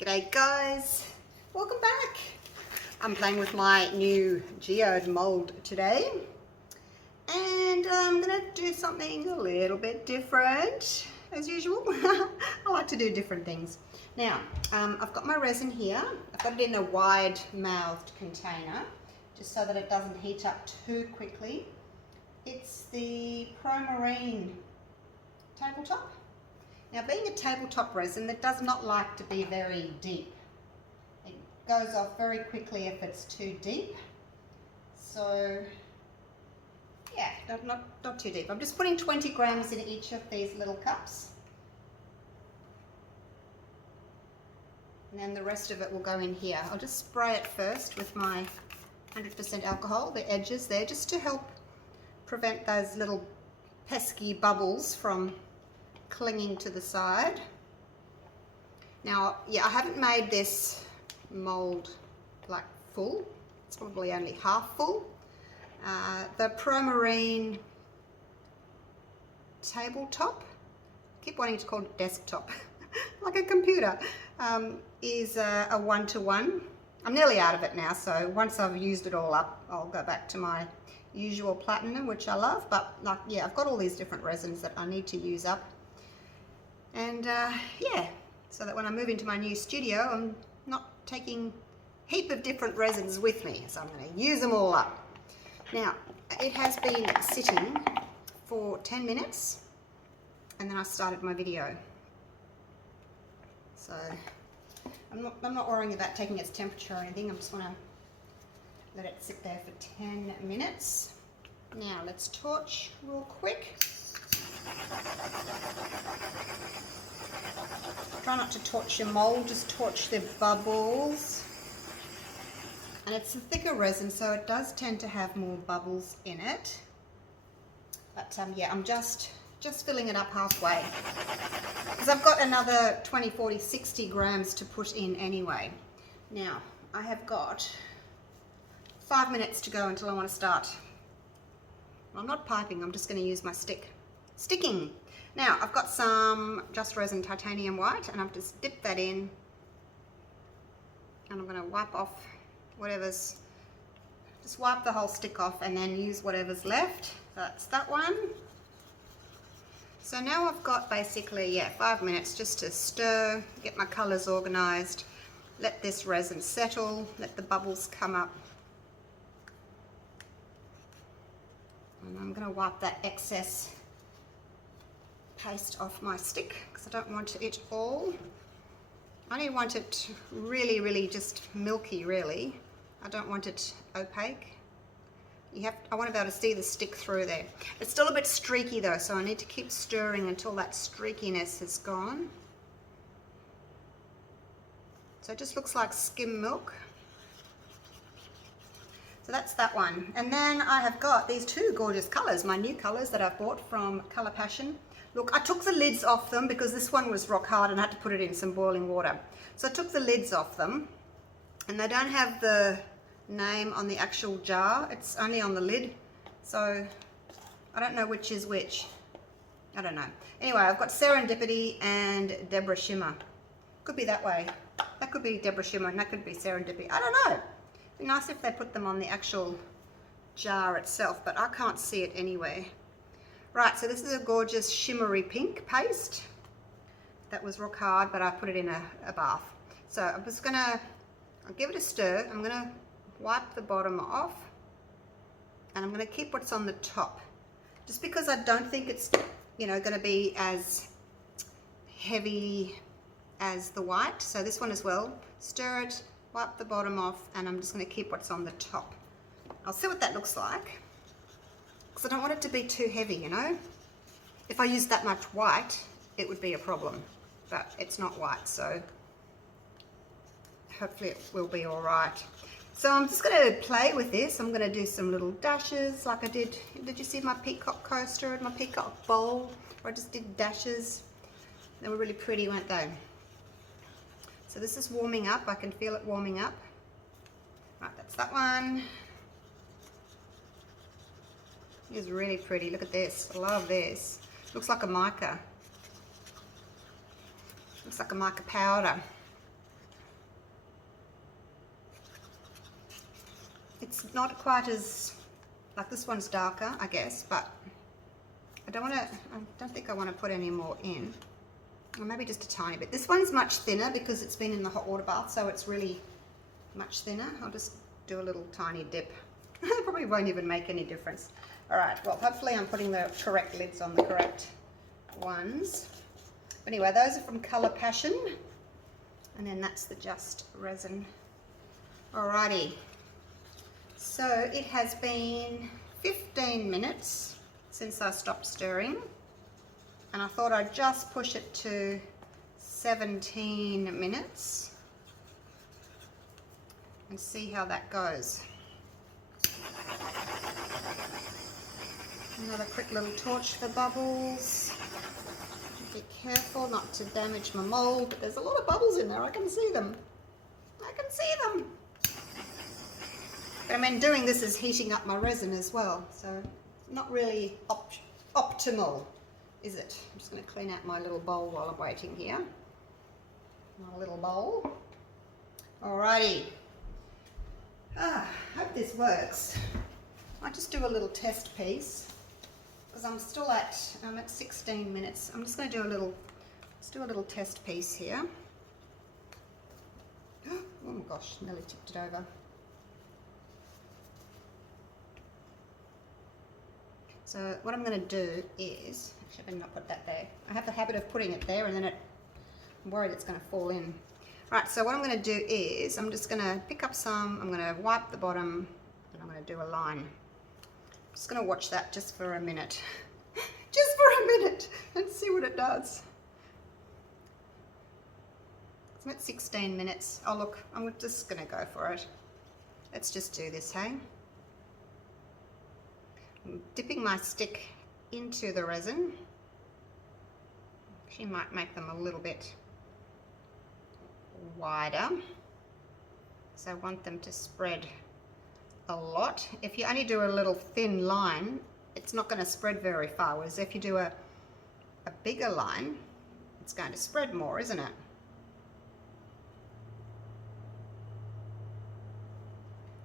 G'day guys, welcome back. I'm playing with my new geode mold today and I'm gonna do something a little bit different as usual. I like to do different things. Now I've got my resin here. I've got it in a wide mouthed container just so that it doesn't heat up too quickly. It's the Marine tabletop. Now, being a tabletop resin, it does not like to be very deep. It goes off very quickly if it's too deep. So, yeah, not too deep. I'm just putting 20 grams in each of these little cups. And then the rest of it will go in here. I'll just spray it first with my 100% alcohol, the edges there, just to help prevent those little pesky bubbles from clinging to the side. Now, yeah, I haven't made this mold like full. It's probably only half full. The Marine tabletop, I keep wanting to call it desktop, like a computer, is a 1-to-1. I'm nearly out of it now, so once I've used it all up, I'll go back to my usual platinum, which I love. But like, yeah, I've got all these different resins that I need to use up. And yeah, so that when I move into my new studio, I'm not taking a heap of different resins with me. So I'm going to use them all up. Now, it has been sitting for 10 minutes and then I started my video. So I'm not worrying about taking its temperature or anything. I just want to let it sit there for 10 minutes. Now, let's torch real quick. Try not to torch your mold, just torch the bubbles. And it's a thicker resin, so it does tend to have more bubbles in it. But yeah, I'm just filling it up halfway, because I've got another 20, 40, 60 grams to put in anyway. Now, I have got 5 minutes to go until I want to start. I'm not piping, I'm just going to use my sticking. Now, I've got some Just Resin titanium white and I've just dipped that in and I'm going to wipe off whatever's, just wipe the whole stick off and then use whatever's left. That's that one. So now I've got basically, yeah, 5 minutes just to stir, get my colours organised, let this resin settle, let the bubbles come up. And I'm going to wipe that excess paste off my stick because I don't want it all. I only want it really just milky, really. I don't want it opaque. I want to be able to see the stick through there. It's still a bit streaky though, so I need to keep stirring until that streakiness is gone. So it just looks like skim milk. So that's that one. And then I have got these two gorgeous colours, my new colours that I've bought from Colour Passion. Look, I took the lids off them because this one was rock hard and I had to put it in some boiling water. So I took the lids off them and they don't have the name on the actual jar. It's only on the lid. So I don't know which is which. I don't know. Anyway, I've got Serendipity and Deborah Shimmer. Could be that way. That could be Deborah Shimmer and that could be Serendipity. I don't know. It'd be nice if they put them on the actual jar itself, but I can't see it anywhere. Right, so this is a gorgeous shimmery pink paste. That was rock hard, but I put it in a bath. So I'm just gonna, I'll give it a stir. I'm gonna wipe the bottom off and I'm gonna keep what's on the top. Just because I don't think it's, you know, gonna be as heavy as the white. So this one as well. Stir it, wipe the bottom off, and I'm just gonna keep what's on the top. I'll see what that looks like. I don't want it to be too heavy, you know. If I use that much white, it would be a problem, but it's not white, so hopefully it will be all right. So I'm just going to play with this. I'm going to do some little dashes like I did. Did you see my peacock coaster and my peacock bowl? Where I just did dashes. They were really pretty, weren't they? So this is warming up. I can feel it warming up. Right, that's that one. It's really pretty. Look at this. I love this. Looks like a mica. Looks like a mica powder. It's not quite as, like this one's darker, I guess, but I don't think I want to put any more in. Or maybe just a tiny bit. This one's much thinner because it's been in the hot water bath, so it's really much thinner. I'll just do a little tiny dip. Probably won't even make any difference. All right, well, hopefully I'm putting the correct lids on the correct ones. But anyway, those are from Colour Passion. And then that's the Just Resin. Alrighty. So it has been 15 minutes since I stopped stirring. And I thought I'd just push it to 17 minutes and see how that goes. Another quick little torch for bubbles. Be careful not to damage my mold, but there's a lot of bubbles in there. I can see them. I can see them. But I mean, doing this is heating up my resin as well, so not really optimal, is it? I'm just going to clean out my little bowl while I'm waiting here. My little bowl. Alrighty. Hope this works. I just do a little test piece because I'm at 16 minutes. I'm just going to do let's do a little test piece here. Oh my gosh, nearly tipped it over. So what I'm going to do is, actually I better not put that there. I have the habit of putting it there and then I'm worried it's going to fall in. Right, so what I'm going to do is, I'm just going to pick up some, I'm going to wipe the bottom, and I'm going to do a line. I'm just going to watch that just for a minute. Just for a minute, and see what it does. I'm at 16 minutes. Oh look, I'm just going to go for it. Let's just do this, hey? I'm dipping my stick into the resin. She might make them a little bit wider, so I want them to spread a lot. If you only do a little thin line, it's not going to spread very far, whereas if you do a bigger line, it's going to spread more, isn't it?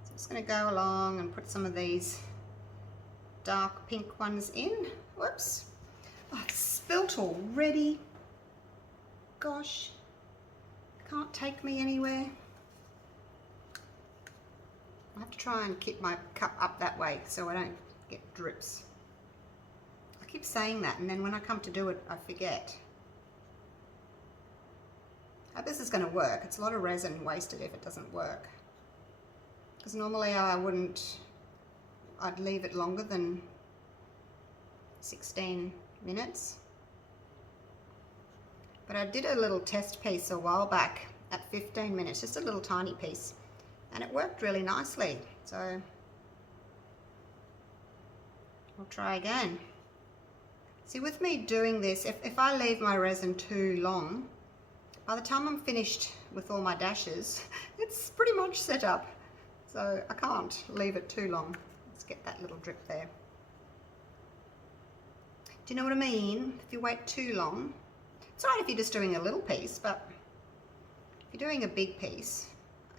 So I'm just going to go along and put some of these dark pink ones in. Whoops. Oh, I've spilt already. Gosh. Can't take me anywhere. I have to try and keep my cup up that way so I don't get drips. I keep saying that and then when I come to do it I forget. I hope this is going to work. It's a lot of resin wasted if it doesn't work. Because normally I'd leave it longer than 16 minutes. But I did a little test piece a while back at 15 minutes, just a little tiny piece, and it worked really nicely. So I'll try again. See, with me doing this, if I leave my resin too long, by the time I'm finished with all my dashes, it's pretty much set up. So I can't leave it too long. Let's get that little drip there. Do you know what I mean? If you wait too long, it's all right if you're just doing a little piece, but if you're doing a big piece,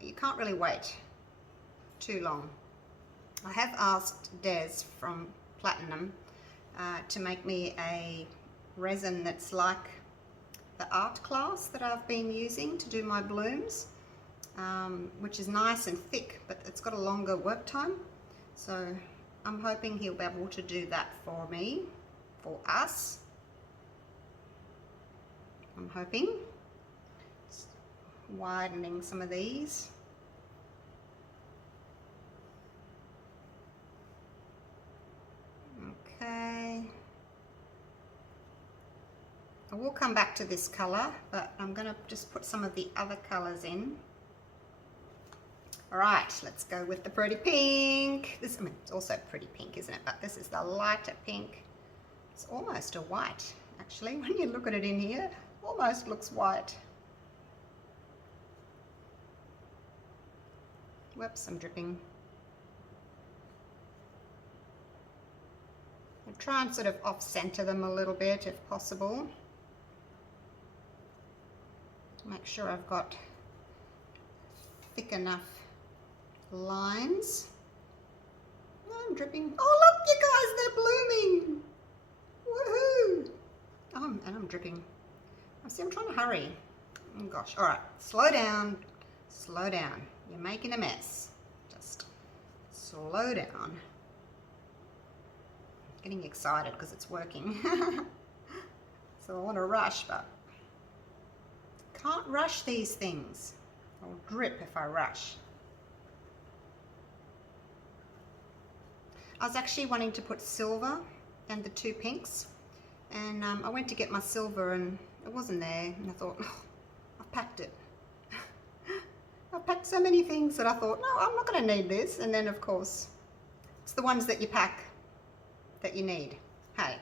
you can't really wait too long. I have asked Des from Platinum to make me a resin that's like the art class that I've been using to do my blooms, which is nice and thick, but it's got a longer work time. So I'm hoping he'll be able to do that for me, for us. I'm hoping. Just widening some of these. Okay. I will come back to this colour, but I'm going to just put some of the other colours in. Alright, let's go with the pretty pink. This, I mean, it's also pretty pink, isn't it? But this is the lighter pink. It's almost a white, actually, when you look at it in here. Almost looks white. Whoops, I'm dripping. I'll try and sort of off-center them a little bit if possible. Make sure I've got thick enough lines. I'm dripping. Oh look, you guys, they're blooming. Woohoo! Oh, and I'm dripping. See, I'm trying to hurry. Oh gosh, all right, slow down, slow down. You're making a mess. Just slow down. Getting excited because it's working. So I want to rush, but can't rush these things. I'll drip if I rush. I was actually wanting to put silver and the two pinks, and I went to get my silver and it wasn't there, and I thought, oh, I've packed it. I've packed so many things that I thought, no, I'm not going to need this. And then of course it's the ones that you pack that you need. Hey,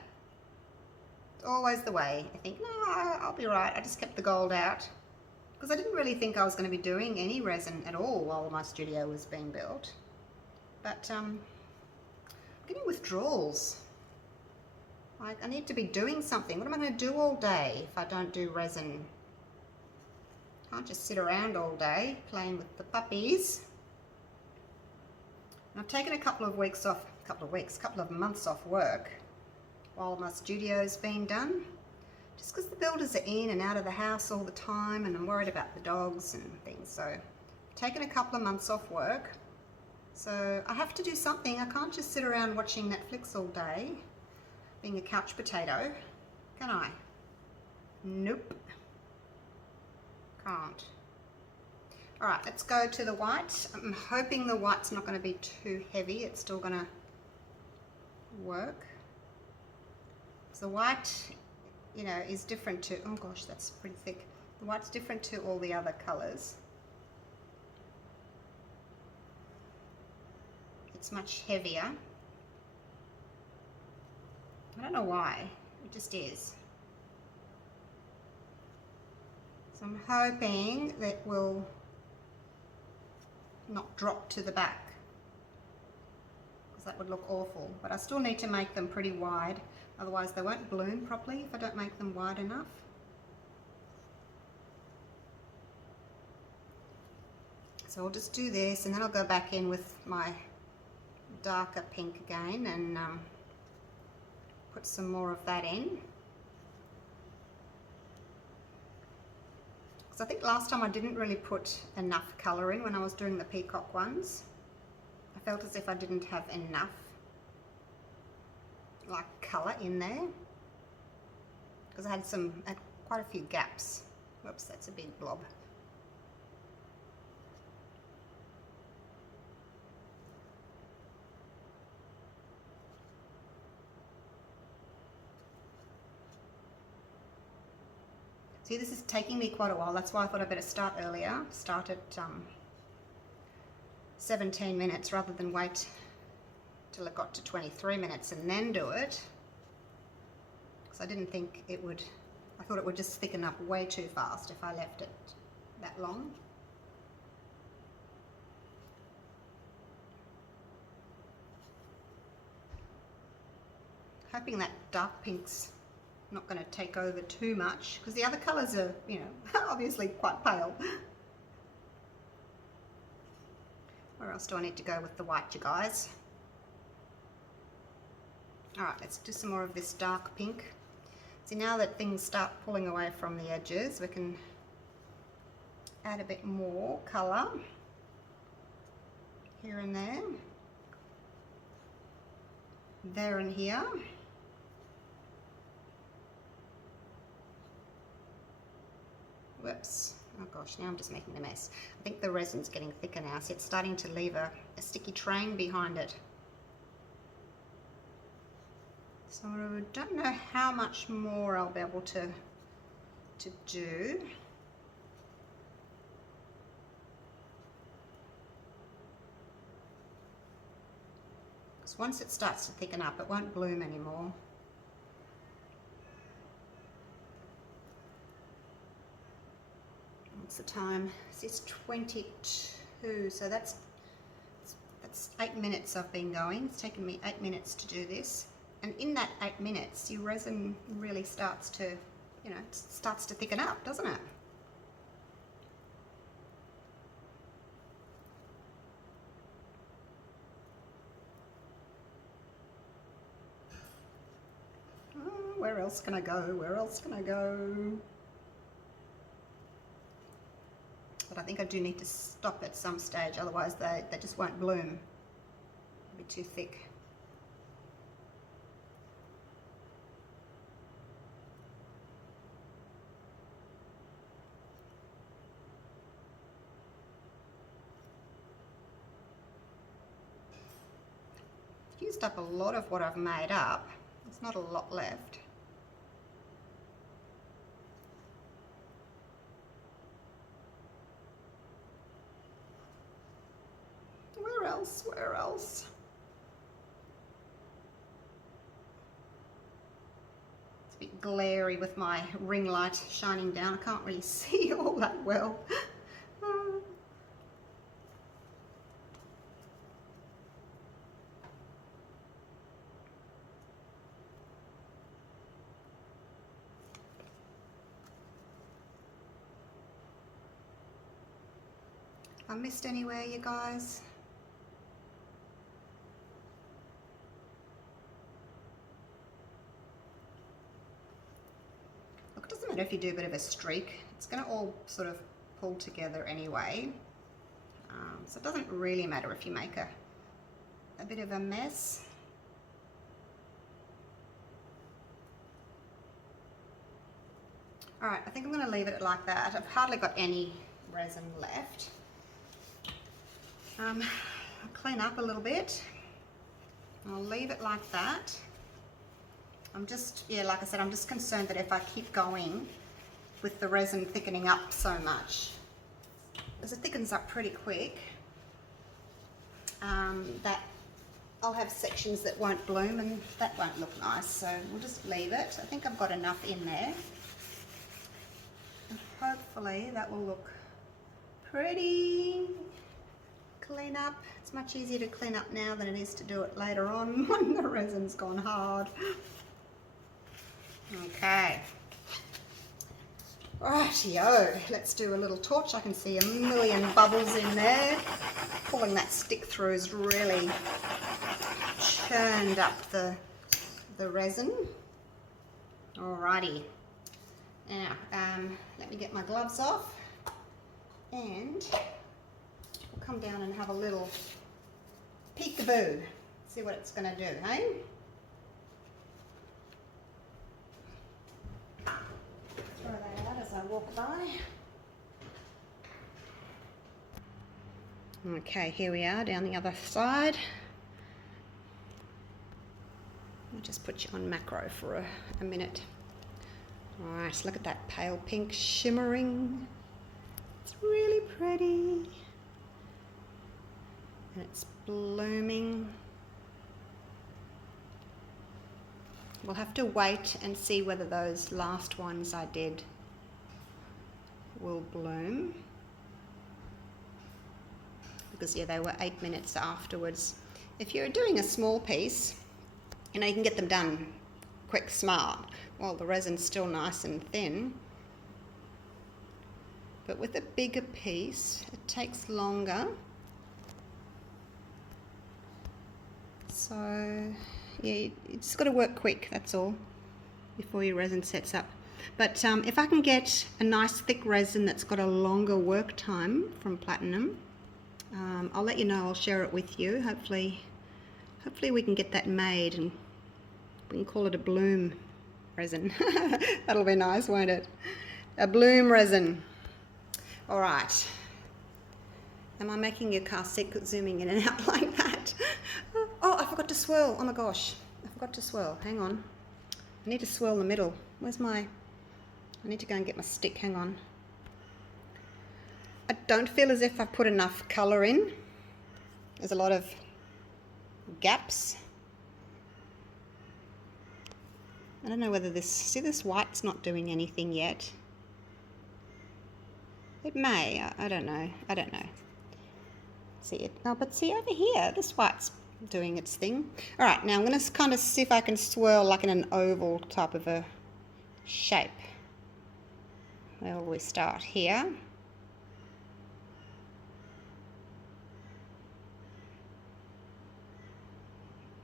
it's always the way. I think, no, I'll be right. I just kept the gold out because I didn't really think I was going to be doing any resin at all while my studio was being built. But I'm getting withdrawals. Like, I need to be doing something. What am I going to do all day if I don't do resin? Can't just sit around all day playing with the puppies. And I've taken a couple of weeks off, couple of months off work while my studio's been done, just because the builders are in and out of the house all the time, and I'm worried about the dogs and things. So I've taken a couple of months off work, so I have to do something. I can't just sit around watching Netflix all day being a couch potato, can I? Nope, can't. All right, let's go to the white. I'm hoping the white's not going to be too heavy. It's still going to work. So the white, you know, is different to, oh gosh, that's pretty thick. The white's different to all the other colors. It's much heavier. I don't know why, it just is. So I'm hoping that will not drop to the back, because that would look awful. But I still need to make them pretty wide, otherwise they won't bloom properly if I don't make them wide enough. So I'll just do this, and then I'll go back in with my darker pink again and put some more of that in. Because I think last time I didn't really put enough colour in when I was doing the peacock ones. I felt as if I didn't have enough like colour in there, because I had quite a few gaps. Whoops, that's a big blob. See, this is taking me quite a while. That's why I thought I'd better start earlier. Start at 17 minutes rather than wait till it got to 23 minutes and then do it. Because I didn't think it would, I thought it would just thicken up way too fast if I left it that long. Hoping that dark pink's not going to take over too much, because the other colours are, you know, obviously quite pale. Where else do I need to go with the white, you guys? Alright, let's do some more of this dark pink. See, now that things start pulling away from the edges, we can add a bit more colour here and there, there and here. Whoops, oh gosh, now I'm just making a mess. I think the resin's getting thicker now, so it's starting to leave a sticky train behind it. So I don't know how much more I'll be able to do. Because once it starts to thicken up, it won't bloom anymore. What's the time? It's 22, so that's 8 minutes I've been going. It's taken me 8 minutes to do this, and in that 8 minutes your resin really starts to, you know, starts to thicken up, doesn't it? else can I go? Where else can I go? But I think I do need to stop at some stage, otherwise they just won't bloom. It'll be too thick. Used up a lot of what I've made up. There's not a lot left. Where else? Where else? It's a bit glary with my ring light shining down. I can't really see all that well. I missed anywhere, you guys? Look, it doesn't matter if you do a bit of a streak. It's going to all sort of pull together anyway. So it doesn't really matter if you make a bit of a mess. All right, I think I'm going to leave it like that. I've hardly got any resin left. I'll clean up a little bit. I'll leave it like that. I'm just, yeah, like I said, I'm just concerned that if I keep going with the resin thickening up so much, because it thickens up pretty quick, that I'll have sections that won't bloom and that won't look nice. So we'll just leave it. I think I've got enough in there. And hopefully that will look pretty. Clean up. It's much easier to clean up now than it is to do it later on when the resin's gone hard. Okay. Rightio, let's do a little torch. I can see a million bubbles in there. Pulling that stick through has really churned up the resin. Alrighty. Now, let me get my gloves off and we'll come down and have a little peekaboo. See what it's going to do, hey? Throw that out as I walk by. Okay, here we are down the other side. I'll just put you on macro for a minute. Alright, look at that pale pink shimmering. It's really pretty. And it's blooming. We'll have to wait and see whether those last ones I did will bloom. Because yeah, they were 8 minutes afterwards. If you're doing a small piece, you know, you can get them done quick, smart, while the resin's still nice and thin. But with a bigger piece, it takes longer. So yeah, you just got to work quick, that's all, before your resin sets up. But if I can get a nice thick resin that's got a longer work time from platinum, I'll let you know. I'll share it with you. Hopefully we can get that made and we can call it a bloom resin. That'll be nice, won't it? A bloom resin. All right. Am I making your car sick zooming in and out like that? Oh, I forgot to swirl. Oh my gosh. I forgot to swirl. Hang on. I need to swirl the middle. Where's my... I need to go and get my stick. Hang on. I don't feel as if I've put enough colour in. There's a lot of gaps. I don't know whether this... See, this white's not doing anything yet. It may. I don't know. I don't know. See it? Oh, but see over here, this white's doing its thing. All right, now I'm going to kind of see if I can swirl like in an oval type of a shape. Where will we start? Here.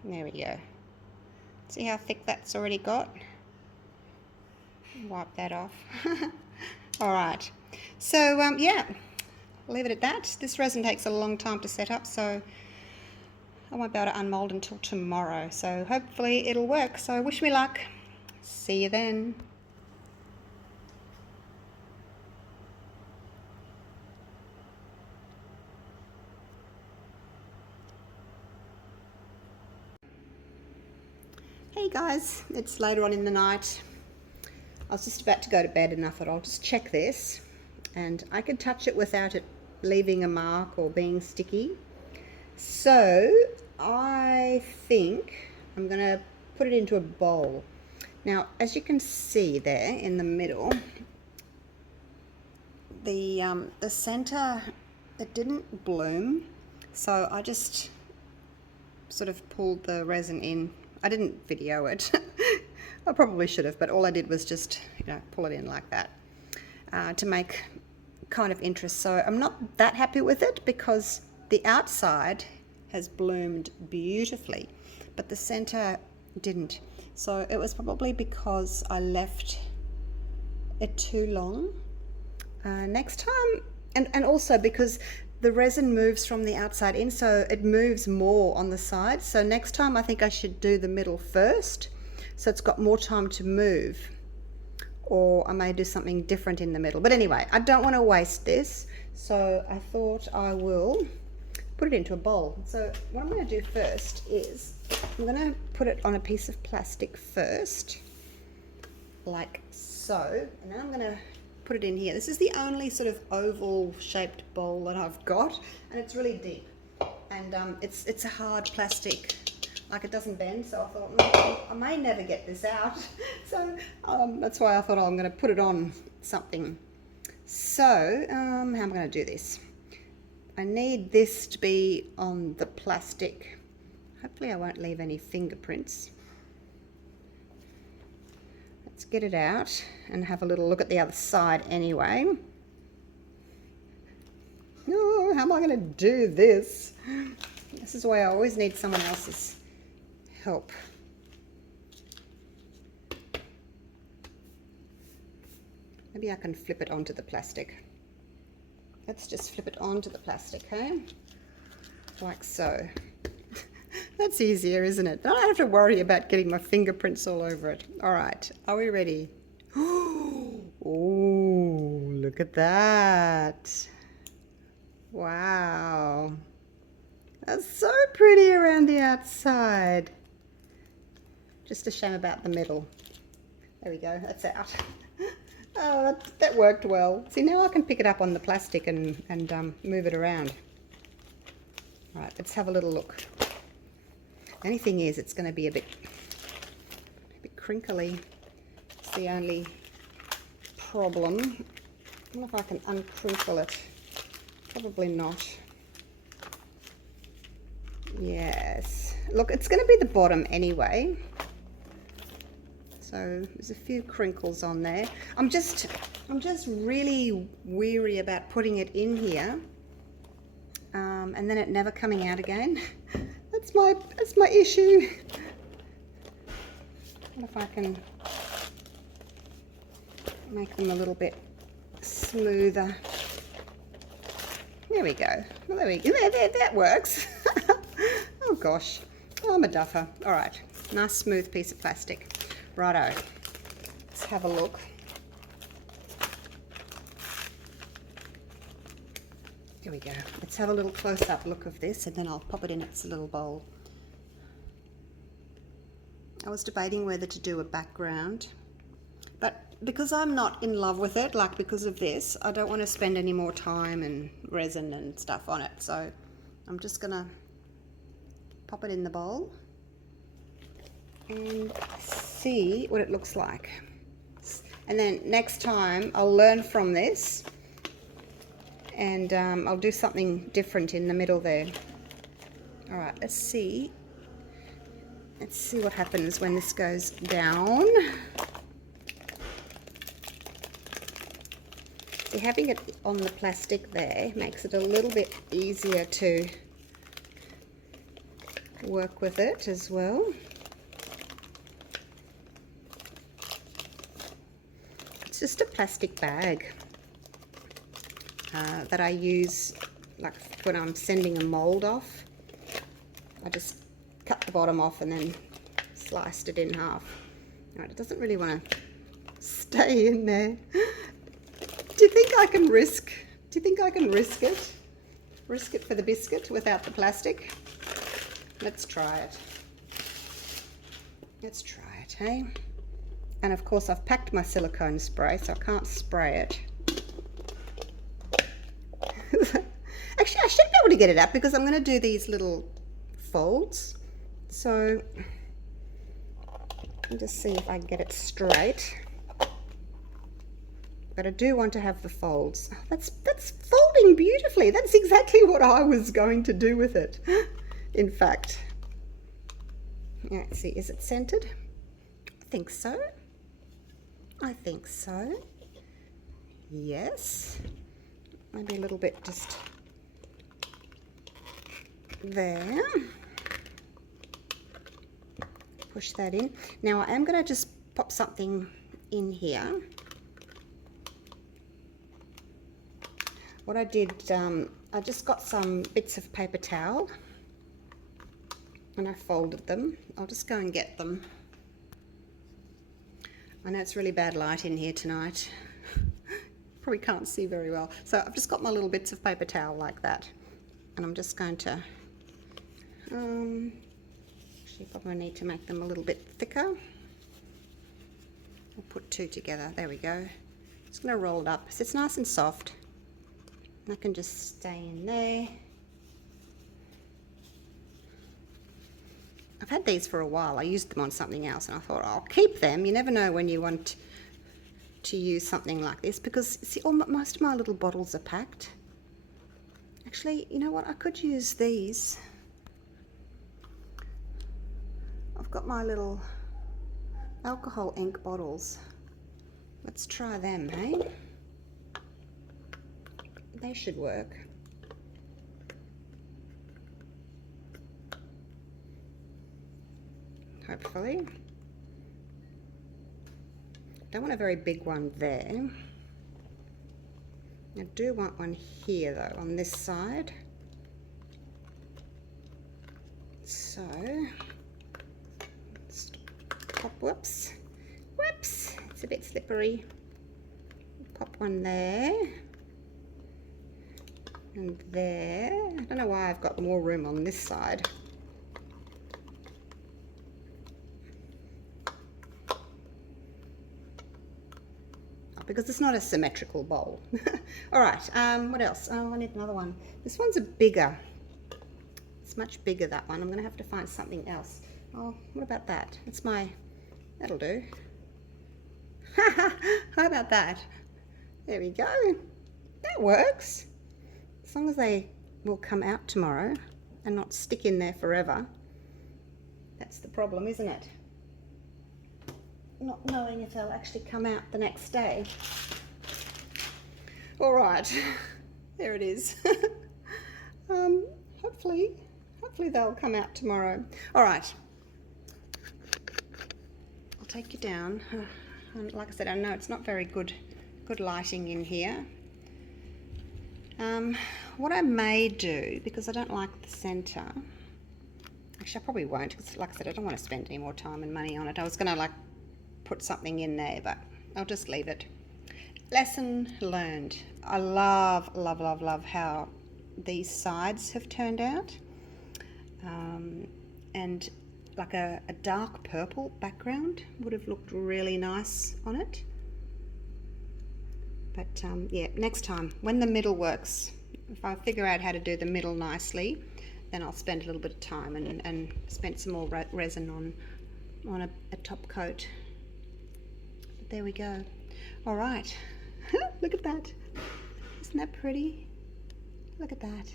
There we go. See how thick that's already got? Wipe that off. All right, so yeah, leave it at that. This resin takes a long time to set up, so I won't be able to unmold until tomorrow, so hopefully it'll work. So wish me luck. See you then. Hey guys, it's later on in the night. I was just about to go to bed and I thought I'll just check this, and I could touch it without it leaving a mark or being sticky. So I think I'm going to put it into a bowl. Now, as you can see there in the middle, the center, it didn't bloom, so I just sort of pulled the resin in. I didn't video it. I probably should have, but all I did was just, pull it in like that to make kind of interest. So I'm not that happy with it because the outside has bloomed beautifully, but the center didn't. So it was probably because I left it too long. Next time, and also because the resin moves from the outside in, so it moves more on the side. So next time I think I should do the middle first, so it's got more time to move, or I may do something different in the middle. But anyway, I don't want to waste this, so I thought I will put it into a bowl. So what I'm going to do first is I'm going to put it on a piece of plastic first, like so, and then I'm going to put it in here. This is the only sort of oval shaped bowl that I've got, and it's really deep, and it's a hard plastic, like it doesn't bend, so I thought I may never get this out. So that's why I thought I'm going to put it on something. So how am I going to do this? I need this to be on the plastic. Hopefully I won't leave any fingerprints. Let's get it out and have a little look at the other side anyway. Oh, how am I going to do this? This is why I always need someone else's help. Maybe I can flip it onto the plastic. Let's just flip it onto the plastic, hey? Like so. That's easier, isn't it? I don't have to worry about getting my fingerprints all over it. All right, are we ready? Oh, look at that. Wow. That's so pretty around the outside. Just a shame about the middle. There we go, that's out. Oh, that worked well. See, now I can pick it up on the plastic and move it around. All right, let's have a little look. The only thing is it's going to be a bit crinkly. It's the only problem. I don't know if I can uncrinkle it. Probably not. Yes. Look, it's going to be the bottom anyway. So there's a few crinkles on there. I'm just really weary about putting it in here, and then it never coming out again. That's my issue. What if I can make them a little bit smoother? There we go. Well, there we go. There, that works. Oh gosh, I'm a duffer. All right, nice smooth piece of plastic. Righto, let's have a look. Here we go. Let's have a little close-up look of this, and then I'll pop it in its little bowl. I was debating whether to do a background, but because I'm not in love with it, like because of this, I don't want to spend any more time and resin and stuff on it. So I'm just gonna pop it in the bowl and see what it looks like. And then next time I'll learn from this, and I'll do something different in the middle there. All right, let's see what happens when this goes down. See, having it on the plastic there makes it a little bit easier to work with it as well. just a plastic bag that I use like when I'm sending a mold off. I just cut the bottom off and then sliced it in half. All right, it doesn't really want to stay in there. Do you think I can risk it? Risk it for the biscuit without the plastic? Let's try it. Let's try it, hey? And of course I've packed my silicone spray, so I can't spray it. Actually, I should be able to get it up because I'm going to do these little folds. So I'll just see if I can get it straight. But I do want to have the folds. Oh, that's folding beautifully. That's exactly what I was going to do with it. In fact, let's see, is it centered? I think so. I think so. Yes. Maybe a little bit just there. Push that in. Now I am going to just pop something in here. What I did, I just got some bits of paper towel and I folded them. I'll just go and get them. I know it's really bad light in here tonight. Probably can't see very well. So I've just got my little bits of paper towel like that. And I'm just going to, actually probably need to make them a little bit thicker. I'll put two together, there we go. Just going to roll it up so it's nice and soft. I can just stay in there. I've had these for a while. I used them on something else and I thought I'll keep them. You never know when you want to use something like this because see, most of my little bottles are packed. Actually, you know what? I could use these. I've got my little alcohol ink bottles. Let's try them, hey? They should work. Hopefully. Don't want a very big one there. I do want one here though, on this side. So, let's pop, whoops, it's a bit slippery. Pop one there. And there. I don't know why I've got more room on this side. Because it's not a symmetrical bowl. All right, what else? Oh, I need another one. This one's a bigger. It's much bigger, that one. I'm gonna have to find something else. Oh, what about that? It's my, that'll do. How about that? There we go. That works. As long as they will come out tomorrow and not stick in there forever. That's the problem, isn't it? Not knowing if they'll actually come out the next day. All right, there it is. Hopefully they'll come out tomorrow. All right, I'll take you down. Like I said, I know it's not very good lighting in here. What I may do, because I don't like the center, actually I probably won't, because like I said, I don't want to spend any more time and money on it. I was gonna like put something in there, but I'll just leave it. Lesson learned. I love how these sides have turned out. And like a dark purple background would have looked really nice on it. But yeah, next time, when the middle works, if I figure out how to do the middle nicely, then I'll spend a little bit of time and spend some more resin on a top coat. But there we go. All right. Look at that. Isn't that pretty? Look at that.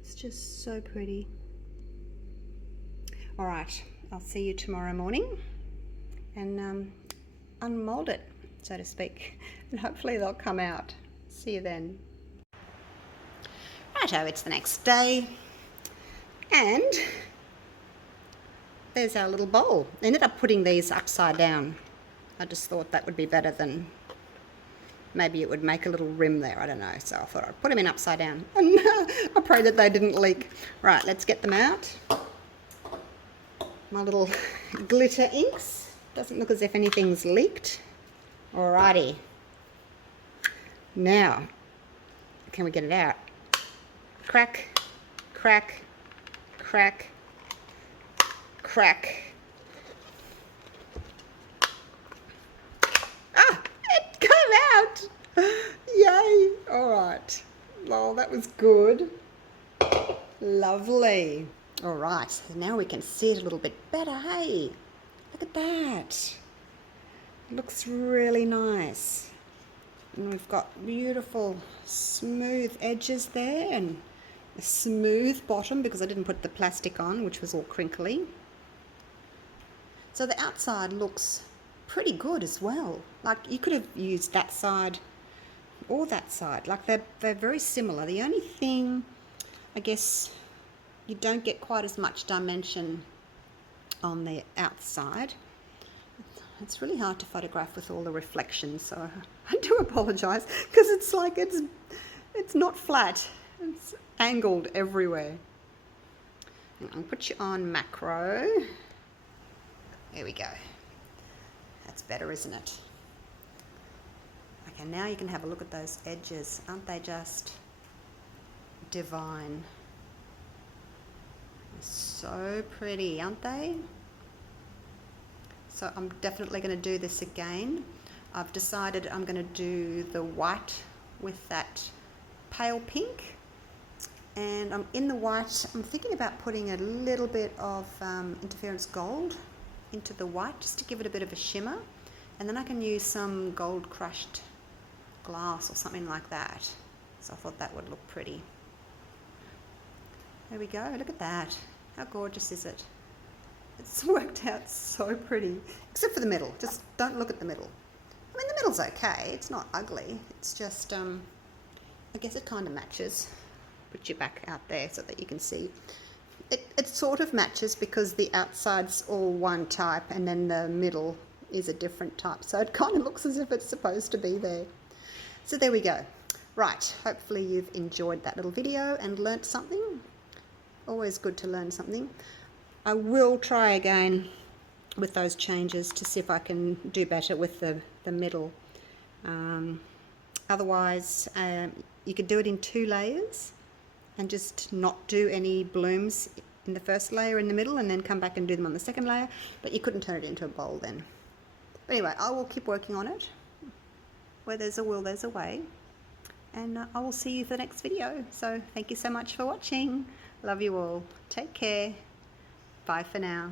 It's just so pretty. All right. I'll see you tomorrow morning and unmold it, so to speak. And hopefully they'll come out. See you then. Righto, it's the next day. And there's our little bowl. I ended up putting these upside down. I just thought that would be better than, maybe it would make a little rim there, I don't know. So I thought I'd put them in upside down. And I pray that they didn't leak. Right, let's get them out. My little glitter inks. Doesn't look as if anything's leaked. Alrighty. Now, can we get it out? Crack, crack, crack, crack. Ah, it came out. Yay. All right. Well, that was good. Lovely. All right, so now we can see it a little bit better, hey? Look at that. It looks really nice. And we've got beautiful smooth edges there and a smooth bottom because I didn't put the plastic on, which was all crinkly. So the outside looks pretty good as well. Like you could have used that side or that side. Like they're very similar. The only thing, I guess, you don't get quite as much dimension on the outside. It's really hard to photograph with all the reflections, so I do apologise because it's like it's not flat. It's angled everywhere. I'll put you on macro. There we go. That's better, isn't it? Okay, now you can have a look at those edges. Aren't they just divine? So pretty, aren't they? So I'm definitely going to do this again. I've decided I'm going to do the white with that pale pink. And I'm in the white, I'm thinking about putting a little bit of interference gold into the white just to give it a bit of a shimmer. And then I can use some gold crushed glass or something like that. So I thought that would look pretty. There we go, look at that. How gorgeous is it? It's worked out so pretty. Except for the middle, just don't look at the middle. I mean, the middle's okay, it's not ugly. It's just, I guess it kind of matches. Put your back out there so that you can see. It sort of matches because the outside's all one type and then the middle is a different type. So it kind of looks as if it's supposed to be there. So there we go. Right, hopefully you've enjoyed that little video and learnt something. Always good to learn something. I will try again with those changes to see if I can do better with the middle. Otherwise, you could do it in 2 layers and just not do any blooms in the first layer in the middle and then come back and do them on the second layer, but you couldn't turn it into a bowl then. But anyway, I will keep working on it. Where there's a will, there's a way. And I will see you for the next video. So thank you so much for watching. Love you all. Take care. Bye for now.